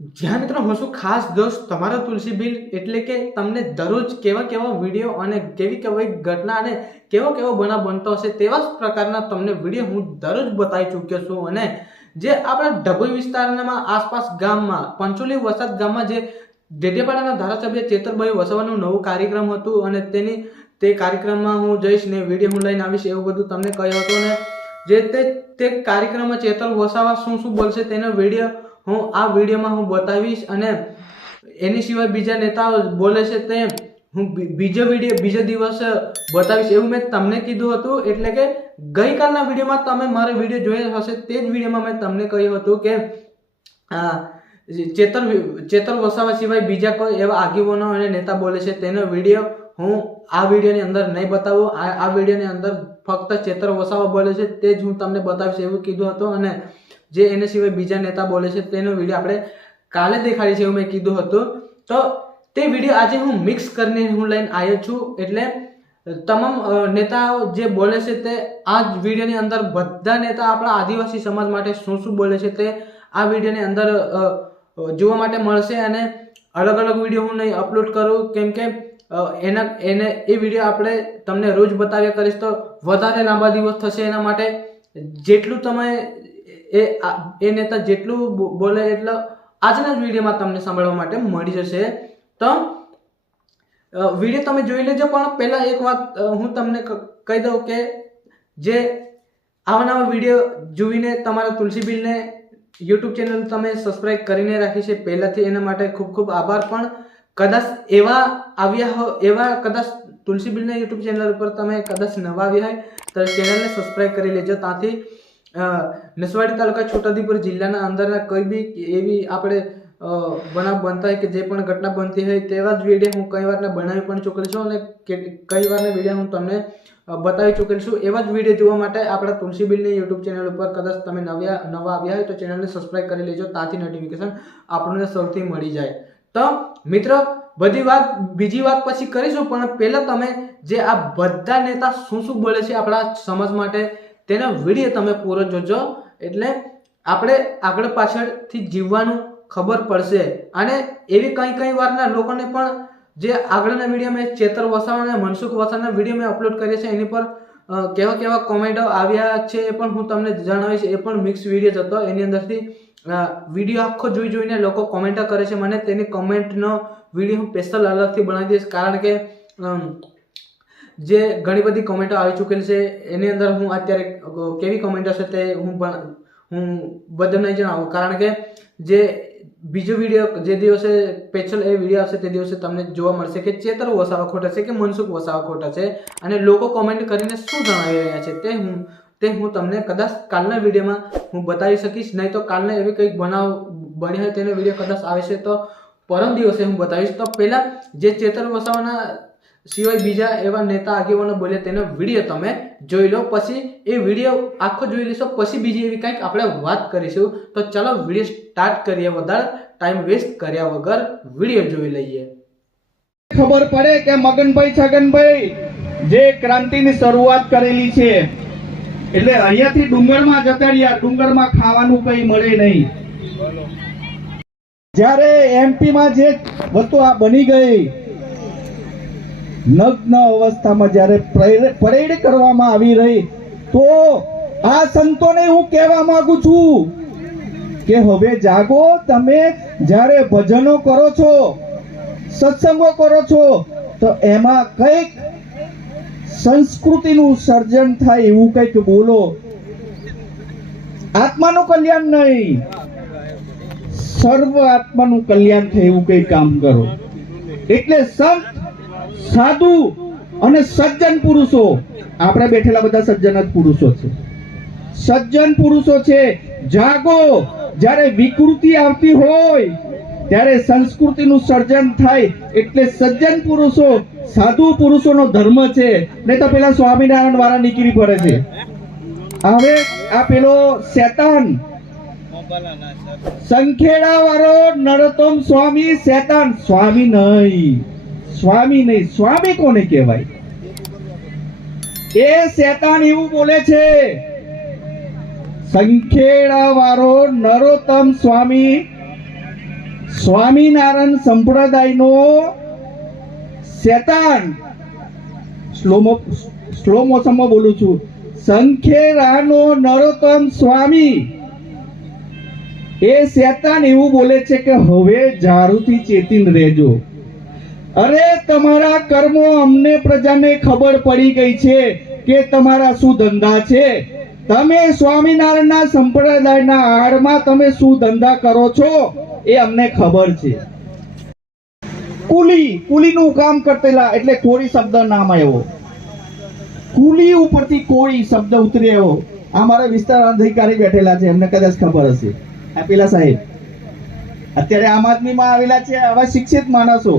જ્યાં મિત્રો હું છું ખાસ દોસ્ત તમારો તુલસી બિલ એટલે કે તમને દરરોજ કેવા વિડીયો અને કેવી ઘટના અને કેવો બનાવ બનતો હશે તેવા જ પ્રકારના તમને વિડીયો હું દરરોજ બતાવી ચૂક્યો છું। અને જે આપણા ડભોઈ વિસ્તારમાં આસપાસ ગામમાં પંચોલી વસાત ગામમાં જે ડેડિયાપાડાના ધારાસભ્ય ચેતરભાઈ વસાવાનું નવું કાર્યક્રમ હતું અને તે કાર્યક્રમમાં હું જઈશ ને વિડીયો હું લઈને આવીશ એવું બધું તમને કહ્યું હતું। ને જે તે કાર્યક્રમમાં ચેતર વસાવા શું બોલશે તેનો વિડીયો હું આ વિડીયોમાં હું બતાવીશ અને એની સિવાય બીજા નેતાઓ બોલે છે તે હું બીજો દિવસ બતાવીશ એવું મેં તમને કીધું હતું। એટલે કે ગઈકાલના વિડીયોમાં તમે મારો વિડીયો જોયો હશે તે જ વિડીયોમાં મેં તમને કહ્યું હતું કે ચેતર વસાવા સિવાય બીજા કોઈ એવા આગેવાનો અને નેતા બોલે છે તેનો વિડીયો હું આ વિડીયોની અંદર નહીં બતાવું। આ વિડીયોની અંદર ફક્ત ચેતર વસાવા બોલે છે તે જ હું તમને બતાવીશ એવું કીધું હતું અને જે એને સિવાય બીજા નેતા બોલે છે તેનો વિડીયો આપણે કાલે દેખાડી છે એવું મેં કીધું હતું। તો તે વિડીયો આજે હું મિક્સ કરીને હું લઈને આવ્યો છું। એટલે તમામ નેતાઓ જે બોલે છે તે આ જ વિડીયોની અંદર બધા નેતા આપણા આદિવાસી સમાજ માટે શું બોલે છે તે આ વિડીયોની અંદર જોવા માટે મળશે। અને અલગ વિડીયો હું નહીં અપલોડ કરું કેમ કે એ વિડીયો આપણે તમને રોજ બતાવ્યા કરીશ તો વધારે લાંબા દિવસ થશે। એના માટે જેટલું તમે એ નેતા જેટલું બોલે એટલે આજના જ વિડીયોમાં તમને સાંભળવા માટે મળી જશે। તો વિડીયો તમે જોઈ લેજો પણ પહેલા એક વાત હું તમને કહી દઉં કે જે આવા વિડીયો જોઈને તમારા તુલસી બિલને યુટ્યુબ ચેનલ તમે સબસ્ક્રાઇબ કરીને રાખી છે પહેલાથી એના માટે ખૂબ આભાર। પણ કદાચ એવા કદાચ તુલસી બિલના યુટ્યુબ ચેનલ ઉપર તમે કદાચ નવા આવ્યા હોય તો ચેનલને સબસ્ક્રાઇબ કરી લેજો। ત્યાંથી નસવાડી તાલુકા છોટાઉદેપુર જિલ્લાના અંદરના કોઈ બી એવી આપણે બનાવ બનતા હોય કે જે પણ ઘટના બનતી હોય તેવા જ વિડીયો હું કઈ વારના બનાવી પણ ચૂકેલ છું અને કઈ વારના વિડીયો હું તમને બતાવી ચૂકેલ છું। એવા જ વિડીયો જોવા માટે આપણા તુલસી બિલની યુટ્યુબ ચેનલ ઉપર કદાચ તમે નવા આવ્યા હોય તો ચેનલને સબસ્ક્રાઇબ કરી લેજો। ત્યાંથી નોટિફિકેશન આપણને સૌથી મળી જાય। તો મિત્રો બીજી વાત પછી કરીશું પણ પહેલા તમે જે આ બધા નેતા શું બોલે છે આપણા સમાજ માટે તેનો વિડીયો તમે પૂરો જોજો એટલે આપણે આગળ પાછળથી જીવવાનું ખબર પડશે। અને એવી કઈ વારના લોકોને પણ જે આગળના વિડીયો મેં ચેતર વસાવા અને મનસુખ વસાવાના વિડીયો મેં અપલોડ કર્યા છે એની પર કેવા કોમેન્ટો આવ્યા છે એ પણ હું તમને જણાવીશ। એ પણ મિક્સ વિડીયો હતો એની અંદરથી વિડીયો આખો જોઈને લોકો કોમેન્ટો કરે છે મને તેની કોમેન્ટનો વિડીયો હું સ્પેશિયલ અલગથી બનાવી દઈશ કારણ કે જે ઘણી બધી કોમેન્ટો આવી ચૂકેલી છે એની અંદર હું અત્યારે કેવી કોમેન્ટો છે તે હું બધું નહીં જણાવું કારણ કે જે બીજો વિડીયો જે દિવસે સ્પેશિયલ એ વિડીયો આવશે તે દિવસે તમને જોવા મળશે કે ચેતર વસાવા ખોટા છે કે મનસુખ વસાવા ખોટા છે અને લોકો કોમેન્ટ કરીને શું જણાવી રહ્યા છે તે હું તમને કદાચ કાલના વિડીયોમાં હું બતાવી શકીશ। નહીં તો કાલના એવી કંઈક બનાવ બન્યો હોય તેનો વિડીયો કદાચ આવે છે તો પરમ દિવસે હું બતાવીશ। તો પહેલા જે ચેતર વસાવાના સિવાય બીજા એવા નેતા આગેવાનો બોલે તેનો વિડીયો તમે જોઈ લો પછી એ વિડીયો આખો જોઈ લેશો પછી બીજી એવી કંઈક આપણે વાત કરીશું। તો ચાલો વિડીયો સ્ટાર્ટ કરીએ વધારે ટાઈમ વેસ્ટ કર્યા વગર વિડીયો જોઈ લઈએ। ખબર પડે કે મગનભાઈ છગનભાઈ જે ક્રાંતિની શરૂઆત કરેલી છે એટલે અહીંયાથી ડુંગરમાં જતા રહ્યા ડુંગરમાં ખાવાનું કઈ મળે નહીં। જ્યારે એમપીમાં જે વસ્તુ આ બની ગઈ નગ્ન અવસ્થામાં જ્યારે પરેડ કરવામાં આવી રહી તો આ સંતોને હું કહેવા માંગુ છું કે હવે જાગો। તમે જ્યારે ભજનો કરો છો સત્સંગો કરો છો તો એમાં કઈક સંસ્કૃતિનું સર્જન થાય એવું કઈક બોલો। આત્માનું કલ્યાણ નહીં સર્વ આત્માનું કલ્યાણ થાય એવું કઈ કામ કરો। એટલે સંત સાધુ અને સજ્જન પુરુષો આપણે બેઠેલા બધા સજ્જન જ પુરુષો છે સજ્જન પુરુષો છે જાગો। જ્યારે વિકૃતિ આવતી હોય ત્યારે સંસ્કૃતિનું સર્જન થાય એટલે સજ્જન પુરુષો સાધુ પુરુષોનો ધર્મ છે। નહીં તો પેલા સ્વામિનારાયણ વાળા નીકળી પડે છે। હવે આ પેલો શેતાન સંખેડા વાળો નરોત્તમ સ્વામી શેતાન સ્વામી નહીં સ્વામી કોને કહેવાય? એ શેતાન એવું બોલે છે સંખેડા વાળો નરોત્તમ સ્વામી સ્વામિનારાયણ સંપ્રદાયનો શેતાન, સ્લો મોશનમાં બોલું છું, સંખેરાનો નરોત્તમ સ્વામી, એ શેતાન એવું બોલે છે કે હવે ઝાડુથી ચેતીને રહેજો. અરે તમારા કર્મો અમને પ્રજાને ખબર પડી ગઈ છે કે તમારા શું ધંધા છે. તમે સ્વામિનારાયણના સંપ્રદાયના આડમાં તમે શું ધંધા કરો છો એ અમને ખબર છે. કુલીનું કામ કરતેલા એટલે કોળી શબ્દ નામ આવ્યો. કુલી ઉપરથી કોળી શબ્દ ઉતરી આવ્યો. આ મારા વિસ્તાર અધિકારી બેઠેલા છે, એમને કદાચ ખબર હશે. આ પેલા સાહેબ અત્યારે આમ આદમીમાં આવેલા છે, આવા શિક્ષિત માણસો.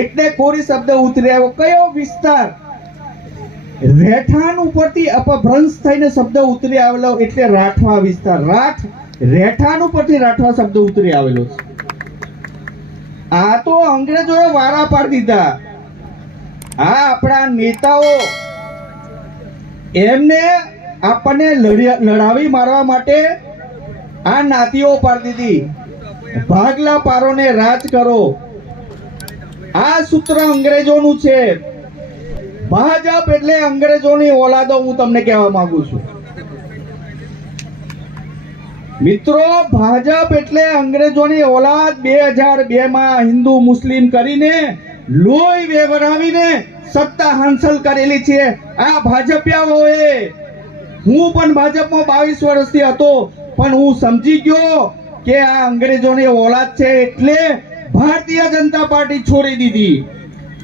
એટલે કોળી શબ્દ ઉતરી આવ્યો. કયો વિસ્તાર? રહેઠાણ ઉપરથી અપભ્રંશ થઈને શબ્દ ઉતરી આવેલો એટલે રાઠવા વિસ્તાર. રહેઠાણ ઉપરથી રાઠવા શબ્દ ઉતરી આવેલો છે. આ તો અંગ્રેજોએ વારા પાડી દીધા. આ આપણા નેતાઓ એમને આપણને લડાવી મારવા માટે આ નાતીઓ પાડી દીધી. ભાગલા પારોને રાજ કરો, આ સૂત્ર અંગ્રેજોનું છે. ભાજપ એટલે અંગ્રેજોની ઓલાદો, હું તમને કહેવા માંગુ છું મિત્રો. ભાજપ એટલે અંગ્રેજોની ઓલાદ. 2002 માં હિન્દુ મુસ્લિમ કરીને લોહી વેવરાવીને સત્તા હાંસલ કરેલી છે આ ભાજપિયાઓએ. હું પણ ભાજપમાં 22 વર્ષથી હતો, પણ હું સમજી ગયો કે આ અંગ્રેજોની ઓલાદ છે એટલે ભારતીય જનતા પાર્ટી છોડી દીધી.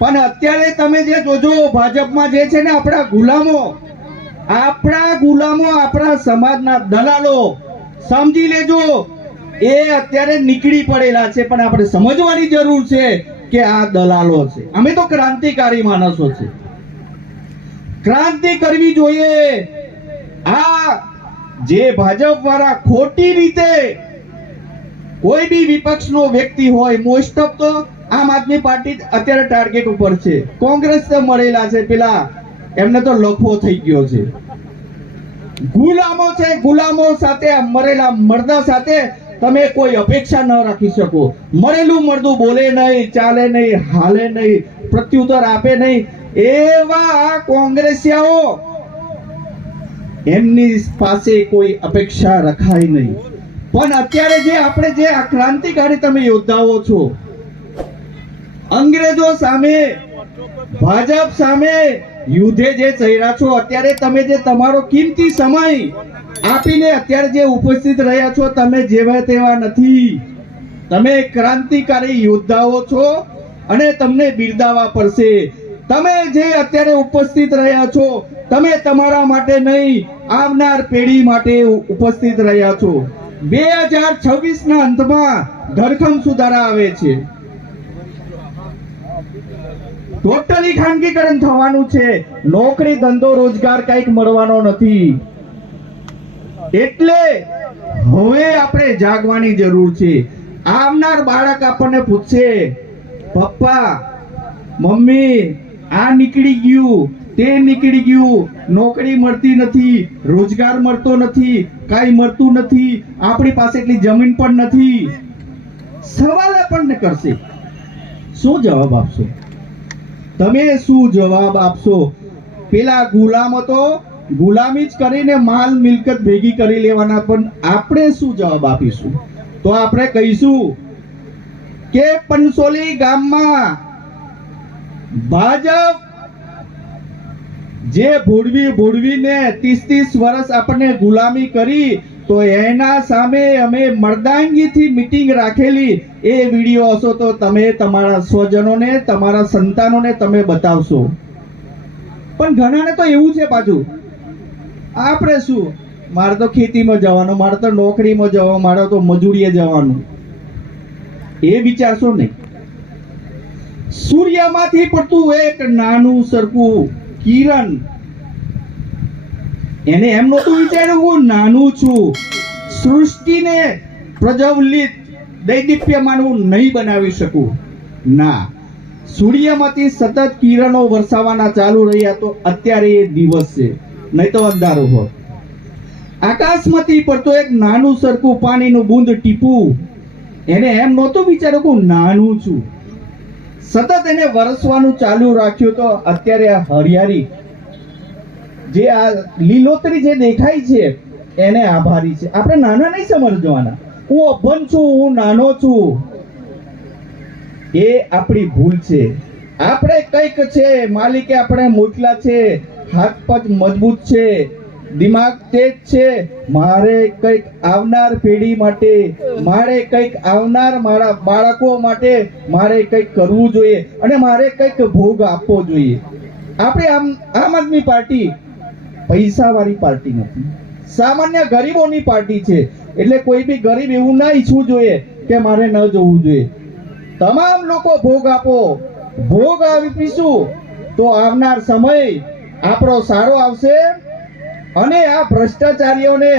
પણ અત્યારે તમે જે જોજો, ભાજપમાં જે છે ને આપણા ગુલામો, આપણા સમાજના દલાલો, સમજી લેજો એ અત્યારે નીકળી પડેલા છે. પણ આપણે સમજવાની જરૂર છે કે આ દલાલો છે. અમે તો ક્રાંતિકારી માણસો છે, ક્રાંતિ કરવી જોઈએ. આ જે ભાજપ વાળા ખોટી રીતે કોઈ બી વિપક્ષનો વ્યક્તિ હોય, મોસ્ટ ઓફ તો આમ આદમી પાર્ટી અત્યારે ટાર્ગેટ ઉપર છે. કોંગ્રેસ તો મળેલા છે, પેલા એમને તો લખવો થઈ ગયો છે. ગુલામો છે, ગુલામો સાથે, મરેલા મરદા સાથે તમે કોઈ અપેક્ષા ન રાખી શકો. મરેલું મરદું બોલે નહીં, ચાલે નહીં, હાલે નહીં, પ્રત્યુત્તર આપે નહીં, એવા કોંગ્રેસિયાઓ એમની પાસે કોઈ અપેક્ષા રખાય નહીં. પણ અત્યારે જે આપણે જે આ ક્રાંતિકારી તમે યોદ્ધાઓ છો, અંગ્રેજો સામે, ભાજપ સામે યુદ્ધે જે ચડ્યા છો, અત્યારે તમે જે તમારો કિંમતી સમય આપીને અત્યારે જે ઉપસ્થિત રહ્યા છો, તમે જેવા તેવા નથી. તમે ક્રાંતિકારી યોદ્ધાઓ છો અને તમને બિરદાવવા પડશે. તમે જે અત્યારે ઉપસ્થિત રહ્યા છો, તમે તમારા માટે નહીં, આવનાર પેઢી માટે ઉપસ્થિત રહ્યા છો. 2026 ના અંતમાં ધરખમ સુધારા આવે છે. ટોટલી ખાનગીકરણ થવાનું છે. નોકરી, ધંધો, રોજગાર કઈક મળવાનો નથી. એટલે હવે આપણે જાગવાની જરૂર છે. આવનાર બાળક આપણને પૂછશે, પપ્પા, મમ્મી, આ નીકળી ગયું, તે નીકળી ગયું, નોકરી મળતી નથી, રોજગાર મળતો નથી, કાંઈ મળતું નથી, આપણી પાસે એટલી જમીન પણ નથી. સવાલ આપણને કરશે, શું જવાબ આપશો? તમે શું જવાબ આપશો? પેલા ગુલામો તો ગુલામી જ કરીને માલ મિલકત ભેગી કરી લેવાના, પણ આપણે શું જવાબ આપીશું? તો આપણે કહીશું કે પંસોલી ગામમાં ભાજપ જે ભોળવીને 30 વર્ષ આપણને ગુલામી કરી, તો એના સામે અમે મર્દાંગીથી મીટિંગ રાખેલી. એ વિડીયો હશો તો તમે તમારા સ્વજનોને, તમારા સંતાનોને તમે બતાવશો. પણ ઘણાને તો એવું છે પાછું, આપણે શું, મારે તો ખેતીમાં જવાનું, મારે તો નોકરીમાં જવાનું, મારે તો મજૂરીએ જવાનું. એ વિચારશો નહીં. સૂર્યમાંથી પડતું એક નાનું સરખું કિરણ, એને એમ નહોતું વિચાર્યું હું નાનું છું, સૃષ્ટિને પ્રજ્વલિત દૈદીપ્યમાન હું નહીં બનાવી શકું. ના, સૂર્યમાંથી સતત કિરણો વરસાવવાના ચાલુ રહ્યા તો અત્યારે એ દિવસ છે, નહીં તો અંધારો હોત. આકાશમાંથી પડતો એક નાનું સરખું પાણીનું બૂંદ ટીપું, એને એમ નહોતું વિચાર્યું કે હું નાનું છું. સતત એને વરસવાનું ચાલુ રાખ્યું તો અત્યારે આ હરિયાળી જે આ લીલોતરી જે દેખાય છે એને આભારી છે. આપણે નાના નહીં સમજવાના. હું અભણ છું, હું નાનો છું, એ આપણી ભૂલ છે. આપણે કંઈક છે, માલિકે આપણે મોકલા છે, હાથ પગ મજબૂત છે, દિમાગ તેજ છે. મારે કંઈક આવનાર પેઢી માટે, મારે કંઈક આવનાર મારા બાળકો માટે મારે કંઈક કરવું જોઈએ અને મારે કંઈક ભોગ આપવો જોઈએ. આપણે આમ આદમી પાર્ટી પૈસાવાળી પાર્ટી નથી, સામાન્ય ગરીબોની પાર્ટી છે. એટલે કોઈ બી ગરીબ એવું ના ઈચ્છવું જોઈએ કે મારે ન જવું જોઈએ. તમામ લોકો ભોગ આપો, ભોગ આપીશું તો આવનાર સમય આપણો સારો આવશે. અને આ ભ્રષ્ટાચારીઓને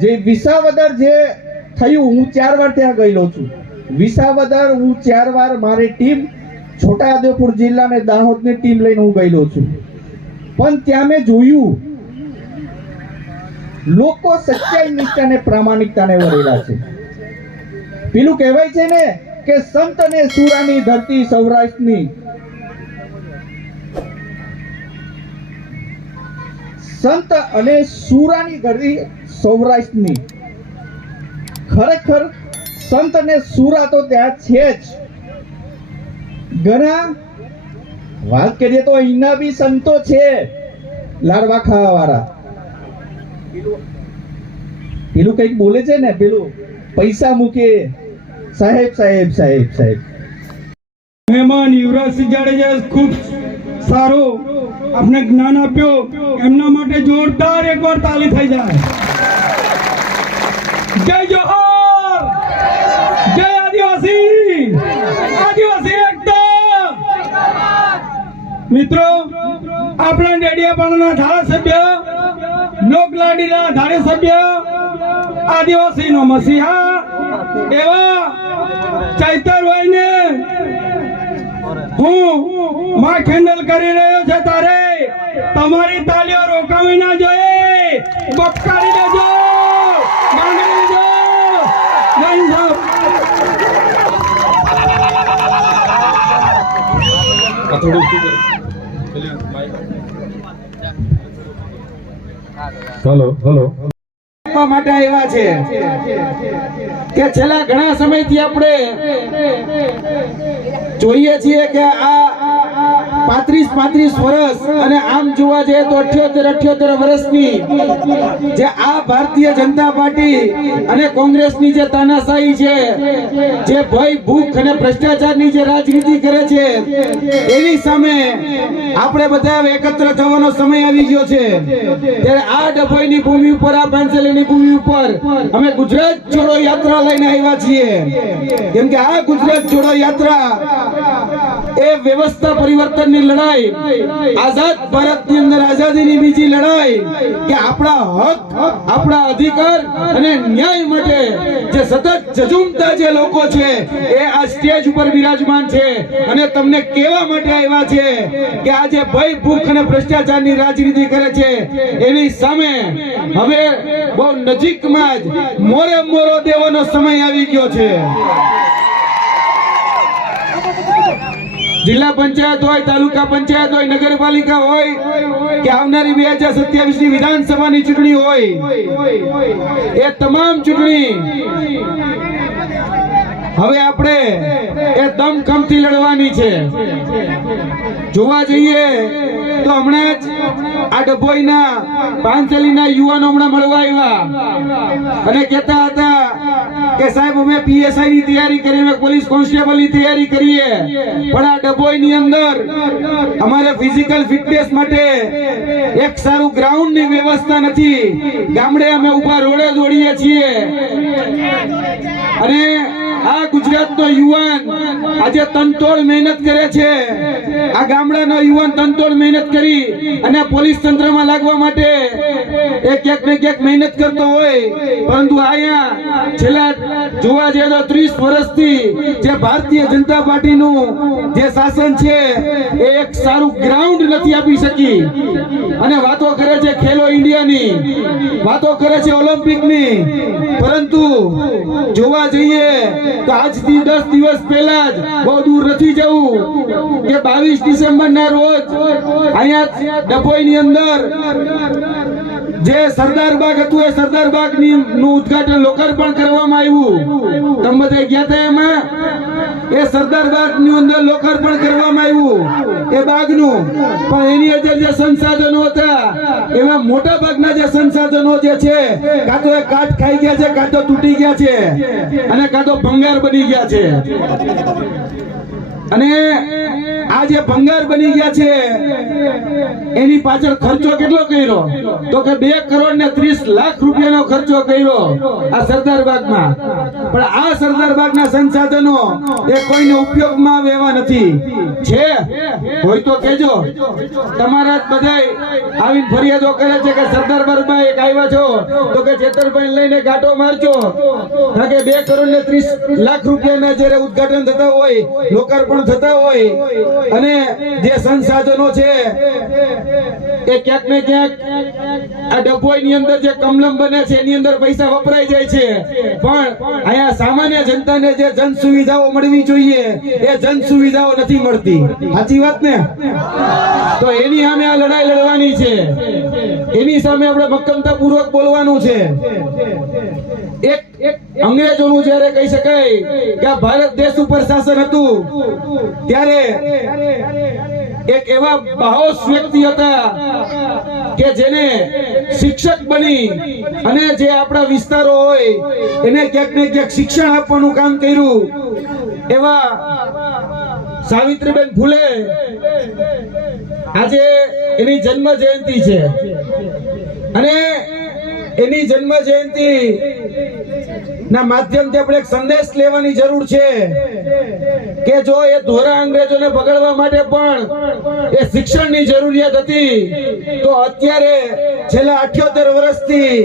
જે વિસાવદર જે થયું, હું 4 વાર ત્યાં ગયેલો છું. વિસાવદર હું 4 વાર મારી ટીમ છોટાઉદેપુર જિલ્લા અને દાહોદની ટીમ લઈને હું ગયેલો છું. પણ ત્યાં મેં જોયું લોકો સચ્ચાઈ, નિષ્ઠા અને પ્રામાણિકતાને વરેલા છે. પેલું કહેવાય છે ને કે સંત અને સુરાની ધરતી સૌરાષ્ટ્રની, સંત અને સુરાની ધરતી સૌરાષ્ટ્રની. ખરેખર સંત અને સુરા તો ત્યાં છે જ. ઘણા વાત કરીએ તો અહીંના બી સંતો છે, લાડવા ખાવા વાળા. પેલું કઈક બોલે છે ને, પેલું પૈસા મૂકે, સાહેબ સાહેબ સાહેબ સાહેબ. મહેમાન યુવરાજસિંહ જાડેજા ખૂબ સારો આપણે જ્ઞાન આપ્યો. એમના માટે જોરદાર એકવાર તાલી થઈ જાય. જય જોહર, જય આદિવાસી, આદિવાસી એકતા. મિત્રો, આપણા ડેડિયાપાડાના ધારાસભ્ય, લોકલાડીના ધારાસભ્ય, આદિવાસીનો મસીહા એવા ચૈતરભાઈને હું માં ખેંડલ કરી રહ્યો છે. તારે તમારી તાલીઓ રોકાવી ના જોઈએ, બપકારી દેજો, માંગી લેજો. નહીં સાહેબ, હેલો માટે આવ્યા છે કે છેલ્લા ઘણા સમયથી આપણે જોઈએ છીએ કે આ 35 વર્ષ અને આમ જોવા જઈએ તો 78 વર્ષની જે આ ભારતીય જનતા પાર્ટી અને કોંગ્રેસની જે તાનાશાહી છે, જે ભય, ભૂખ અને ભ્રષ્ટાચારની જે રાજનીતિ કરે છે, એની સામે આપણે બધા એકત્ર થવાનો સમય આવી ગયો છે. ત્યારે આ ડભોઈની ભૂમિ ઉપર, આ પાંચેલીની ભૂમિ ઉપર અમે ગુજરાત જોડો યાત્રા લઈને આવ્યા છીએ. કેમ કે આ ગુજરાત જોડો યાત્રા એ વ્યવસ્થા પરિવર્તનની લડાઈ, આઝાદ ભારતની અંદર આઝાદીની બીજી લડાઈ, કે આપણા હક, આપણા અધિકાર અને ન્યાય માટે જે સતત ઝઝૂમતા જે લોકો છે એ આ સ્ટેજ ઉપર બિરાજમાન છે અને તમને કહેવા માટે આવ્યા છે કે આ જે ભય, ભૂખ અને ભ્રષ્ટાચારની રાજનીતિ કરે છે એની સામે હવે બહુ નજીકમાં જ મોરે મોરો દેવાનો સમય આવી ગયો છે. જિલ્લા પંચાયત હોય, તાલુકા પંચાયત હોય, નગરપાલિકા હોય કે આવનારી 2027 ની વિધાનસભાની ચૂંટણી હોય, એ તમામ ચૂંટણી હવે આપણે એ દમખમથી લડવાની છે. જોવા જઈએ તો હમણાં જ આ ડભોઈના પાંચેલીના યુવાનો હમણાં મળવા આવ્યા અને કહેતા હતા કે સાહેબ અમે પીએસઆઈ ની તૈયારી કરી, અમે પોલીસ કોન્સ્ટેબલ ની તૈયારી કરીએ, પણ આ ડભોઈની અંદર અમારે ફિઝિકલ ફિટનેસ માટે એક સારું ગ્રાઉન્ડ ની વ્યવસ્થા નથી. ગામડે અમે ઉભા રોડે દોડીએ છીએ અને આ ગુજરાતનો યુવાન આજે તનતોડ મહેનત કરે છે. આ ગામડાનો યુવાન તનતોડ મહેનત કરી અને પોલીસ તંત્રમાં લાગવા માટે એ ક્યાંક ને ક્યાંક મહેનત કરતો હોય, પરંતુ અહીંયા છેલ્લા જોવા જઈએ તો 30 વર્ષથી જે ભારતીય જનતા પાર્ટીનું જે શાસન છે એ એક સારું ગ્રાઉન્ડ નથી આપી શકી અને વાતો કરે છે ખેલો ઇન્ડિયાની, વાતો કરે છે ઓલિમ્પિકની, પરંતુ જોવા જઈએ તો આજથી 10 દિવસ પહેલા જ, બહુ દૂર નથી જવું, કે 22 ડિસેમ્બરના રોજ અહીંયા ડભોઈની અંદર જે સરદાર બાગ હતું, એ સરદાર બાગ નું ઉદ્ઘાટન, લોકાર્પણ કરવામાં આવ્યું. તમે બધા ગયા હતા એમાં? એ સરદાર બાગ ની અંદર લોકાર્પણ કરવામાં આવ્યું એ બાગનું. પણ એની અંદર જે સંસાધનો હતા, એમાં મોટા ભાગના જે સંસાધનો જે છે, કાં તો એ કાટ ખાઈ ગયા છે, કાં તો તૂટી ગયા છે, અને કાં તો ભંગાર બની ગયા છે. અને આ જે ભંગાર બની ગયા છે, એની પાછળ ખર્ચો કેટલો કર્યો? તો કે 2,30,00,000 રૂપિયાનો ખર્ચો કર્યો આ સરદાર બાગમાં. પણ આ સરદાર બાગના સંસાધનો એ કોઈને ઉપયોગમાં આવે એવા નથી. છે હોય તો કહેજો. તમારા જ બધાય આવીને ફરિયાદો કરે છે કે સરદાર બાગમાં એક આવ્યા છો તો કે ચેતરભાઈ લઈને ગાંટો મારજો. કારણ કે 2,30,00,000 રૂપિયાના જ્યારે ઉદ્ઘાટન થતા હોય, લોકાર્પણ થતા હોય, અને જે સંસાધનો છે એ ક્યાંક ને ક્યાંક આ ડભોઈની અંદર જે કમલમ બને છે એની અંદર પૈસા વપરાઈ જાય છે. પણ અહીંયા સામાન્ય જનતાને જે જન સુવિધાઓ મળવી જોઈએ એ જન સુવિધાઓ નથી મળતી. સાચી વાત ને? તો એની સામે આ લડાઈ લડવાની છે. એની સામે આપણે મક્કમતા પૂર્વક બોલવાનું છે. એક અંગ્રેજોનું જ્યારે કહી શકાય કે આ ભારત દેશ ઉપર શાસન હતું, ત્યારે એક એવા બાહોશ વ્યક્તિ હતા કે જેને શિક્ષક બની અને જે આપણા વિસ્તારો હોય એને ક્યાંક ને ક્યાંક શિક્ષણ આપવાનું કામ કર્યું. એવા સાવિત્રીબેન ફૂલે આજે એની જન્મ જયંતિ છે, અને એની જન્મ જયંતિ ના માધ્યમથી આપણે એક સંદેશ લેવાની જરૂર છે કે જો એ ધોરા અંગ્રેજોને બગાડવા માટે પણ એ શિક્ષણની જરૂરિયાત હતી, તો અત્યારે છેલ્લા 78 વર્ષથી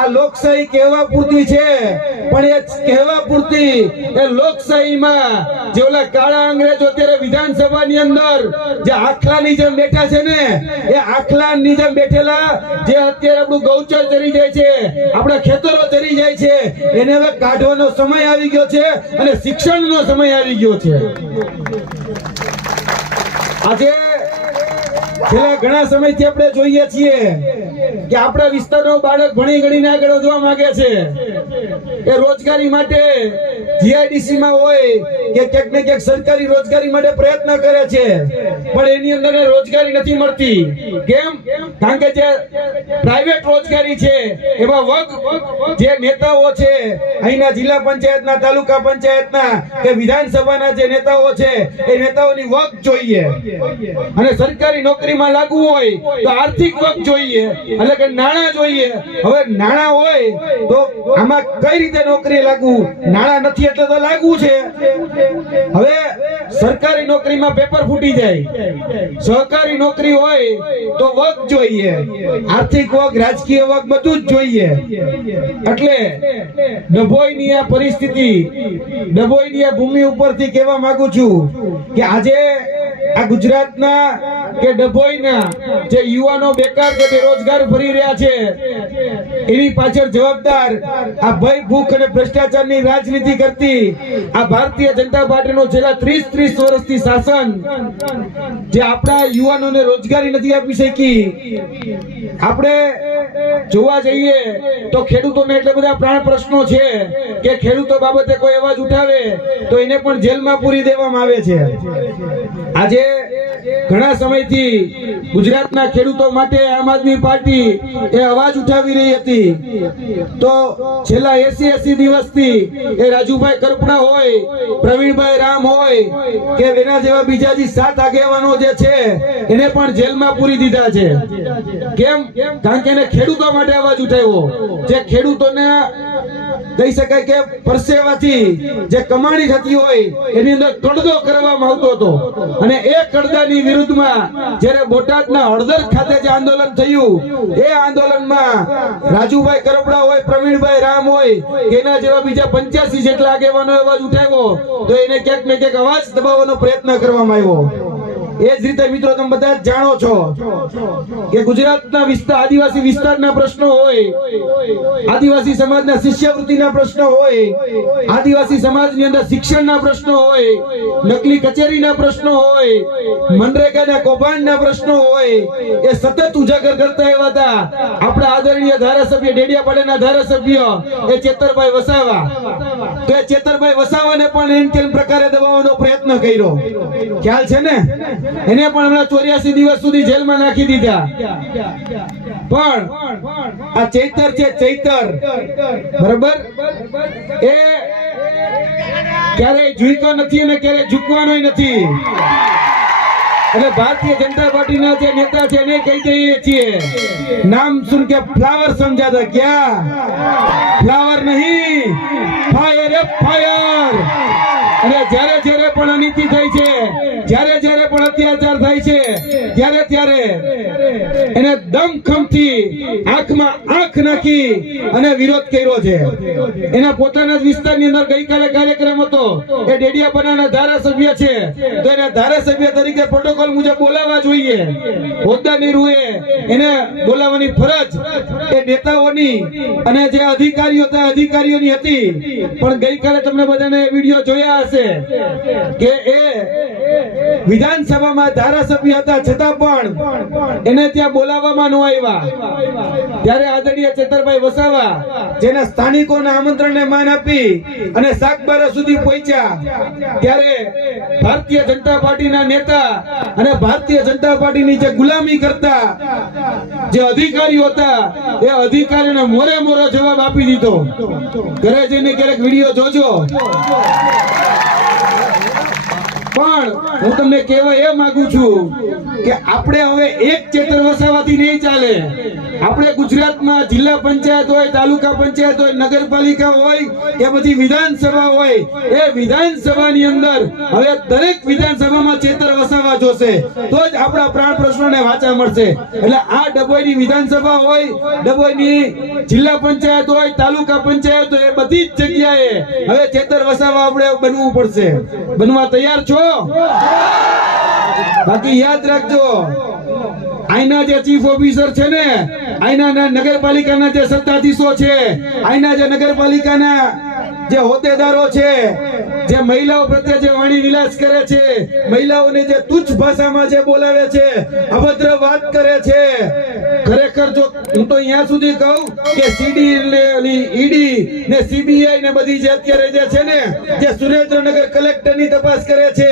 આ લોકશાહી કહેવા પૂરતી છે, પણ એ કહેવા પૂરતી એ લોકશાહીમાં જે ઓલા કાળા અંગ્રેજો અત્યારે વિધાનસભાની અંદર જે આખલાની જેમ બેઠા છે ને, એ આખલાની જેમ બેઠેલા જે અત્યારે આપણું ગૌચર ચરી જાય છે, આપણા ખેતરો ચરી જાય છે, એને હવે કાઢવાનો સમય આવી ગયો છે અને શિક્ષણનો સમય આવી ગયો છે. આજે છેલ્લા ઘણા સમયથી આપણે જોઈએ છીએ કે આપણા વિસ્તારનો બાળક ભણી ગણીને આગળ વધવા માંગે છે. એ રોજગારી માટે જીઆઈડીસી માં હોય કે ક્યાંક ને ક્યાંક સરકારી રોજગારી માટે પ્રયત્ન કરે છે, પણ એની અંદર રોજગારી નથી મળતી. કેમ? કારણ કે જે પ્રાઇવેટ રોજગારી છે એમાં વર્ગ જે નેતાઓ છે, અહીંના જિલ્લા પંચાયતના, તાલુકા પંચાયતના કે વિધાનસભાના જે નેતાઓ છે, એ નેતાઓની વર્ગ જોઈએ. અને સરકારી નોકરીમાં લાગવું હોય તો આર્થિક વર્ગ જોઈએ, એટલે કે નાણાં જોઈએ. હવે નાણાં હોય તો આમાં કઈ રીતે નોકરી લાગવું? નાણાં નથી એટલે તો લાગવું છે. હવે સરકારી નોકરીમાં પેપર ફૂટી જાય, સહકારી નોકરી હોય તો વર્ગ જોઈએ, આર્થિક વર્ગ, રાજકીય વર્ગ, બધું જ જોઈએ. એટલે ડભોઈની આ પરિસ્થિતિ, ડભોઈની આ ભૂમિ ઉપરથી કહેવા માંગુ છું કે આજે આ ગુજરાતના કે ડભોઈના જે યુવાનો બેકાર કે બેરોજગાર ફરી રહ્યા છે, એની પાછળ જવાબદાર આ ભય, ભૂખ અને ભ્રષ્ટાચારની રાજનીતિ કરતી આ ભારતીય જનતા પાર્ટીનો છેલ્લા 30 વર્ષથી શાસન, જે આપણા યુવાનોને રોજગારી નથી આપી શકી. આપણે જોવા જઈએ તો ખેડૂતોને એટલા બધા પ્રાણ પ્રશ્નો છે કે ખેડૂતો બાબતે કોઈ અવાજ ઉઠાવે તો એને પણ જેલમાં પૂરી દેવામાં આવે છે. આજે ઘણા સમયથી ગુજરાતના ખેડૂતો માટે આમ આદમી પાર્ટી એ અવાજ ઉઠાવી રહી હતી, તો છેલ્લા 80 દિવસથી એ રાજુભાઈ કરપડા હોય, પ્રવીણભાઈ રામ હોય કે એના જેવા બીજા 7 આગેવાનો જે છે એને પણ જેલમાં પૂરી દીધા છે. કેમ? કારણ કે એને ખેડૂતો માટે અવાજ ઉઠાવ્યો. જે ખેડૂતોને કહી શકાય કે પરસેવાથી જે કમાણી થતી હોય એની અંદર કડદો કરવામાં આવતો હતો, અને એ કડદાની વિરુદ્ધમાં જ્યારે બોટાદના હળદર ખાતે જે આંદોલન થયું, એ આંદોલનમાં રાજુભાઈ કરપડા હોય, પ્રવીણભાઈ રામ હોય કે એના જેવા બીજા 85 જેટલા આગેવાનો અવાજ ઉઠાવ્યો, તો એને ક્યાંક ને ક્યાંક અવાજ દબાવવાનો પ્રયત્ન કરવામાં આવ્યો. એ જ રીતે મિત્રો તમે બધા જ જાણો છો કે ગુજરાતના આદિવાસી વિસ્તારના પ્રશ્નો હોય, આદિવાસી સમાજના શિષ્યવૃત્તિના પ્રશ્નો હોય, આદિવાસી સમાજની અંદર શિક્ષણના પ્રશ્નો હોય, નકલી કચેરીના પ્રશ્નો હોય, મનરેગાના કૌભાંડના પ્રશ્નો હોય, એ સતત ઉજાગર કરતા એવા હતા આપણા આદરણીય ધારાસભ્ય ડેડિયાપાડાના ધારાસભ્ય એ ચેતરભાઈ વસાવા. તો એ ચેતરભાઈ વસાવાને પણ એમ કેમ પ્રકારે દબાવવાનો પ્રયત્ન કર્યો, ખ્યાલ છે ને? એને પણ હમણાં 84 દિવસ સુધી જેલમાં નાખી દીધા. પણ આ ચૈતર છે, ચૈતર, બરાબર, એ ક્યારેય ઝૂક્યો નથી અને ક્યારેય ઝૂકવાનો નથી. અને ભારતીય જનતા પાર્ટીના જે નેતા છે એને કહી દઈએ છીએ, નામ સુન કે ફ્લાવર સમજાતા, ક્યાં ફ્લાવર નહીં, ફાયર એ ફાયર. અને જ્યારે જ્યારે પણ અનીતિ થાય છે, જ્યારે જ્યારે પણ અત્યાચાર થાય છે, ત્યારે ત્યારે એને દમખમથી આંખમાં આંખ નાખી અને વિરોધ કર્યો છે. એના પોતાના જ વિસ્તારની અંદર ગઈકાલે કાર્યક્રમ હતો, એ ડેડિયાપાડાના ધારાસભ્ય છે, તો એને ધારાસભ્ય તરીકે પ્રોટોકોલ મુજબ બોલાવવા જોઈએ. હોદ્દાની રૂએ એને બોલાવવાની ફરજ એ નેતાઓની અને જે અધિકારીઓ હતા અધિકારીઓની હતી. પણ ગઈકાલે તમને બધાને વિડીયો જોયા હશે કે એ વિધાનસભામાં ધારાસભ્ય હતા છતાં પણ એને ત્યાં બોલાવવામાં ન આવ્યા. ત્યારે આદરણીય ચેતરભાઈ વસાવા જેના સ્થાનિકોના આમંત્રણને માન આપી અને સાગબારા સુધી પહોંચ્યા, ત્યારે ભારતીય જનતા પાર્ટીના નેતા અને ભારતીય જનતા પાર્ટીની જે ગુલામી કરતા જે અધિકારીઓ હતા એ અધિકારીને મોરે મોરો જવાબ આપી દીધો. ઘરે જઈને ક્યારેક વિડીયો જોજો. પણ હું તમને કહેવા એ માંગુ છું કે આપણે હવે એક ચેતર વસાવાથી નહીં ચાલે. આપણે ગુજરાતમાં જિલ્લા પંચાયત હોય, તાલુકા પંચાયત હોય, નગરપાલિકા હોય કે પછી વિધાનસભા હોય, એ વિધાનસભાની અંદર હવે દરેક વિધાનસભામાં ચેતર વસાવા જોશે, તો જ આપણા પ્રાણ પ્રશ્નોને વાચા મળશે. એટલે આ ડભોઈની વિધાનસભા હોય, ડભોઈની જિલ્લા પંચાયત હોય, તાલુકા પંચાયત હોય, એ બધી જ જગ્યાએ હવે ચેતર વસાવા આપણે બનવું પડશે. બનવા તૈયાર છો? બાકી યાદ રાખજો, આઈના જે ચીફ ઓફિસર છે ને, આઈના નગરપાલિકાના જે સત્તાધીશો છે, આઈના જે નગરપાલિકાના જે હોદ્દેદારો છે, જે મહિલાઓ પ્રત્યે જે વાણી વિલાસ કરે છે, મહિલાઓને જે તુચ્છ ભાષામાં જે બોલાવે છે, અભદ્ર વાત કરે છે, ખરેખર જો હું તો અહીંયા સુધી કહું કે ઈડી ને સીબીઆઈ ને બધી જે અત્યારે જે છે ને, જે સુરેન્દ્રનગર કલેક્ટરની તપાસ કરે છે,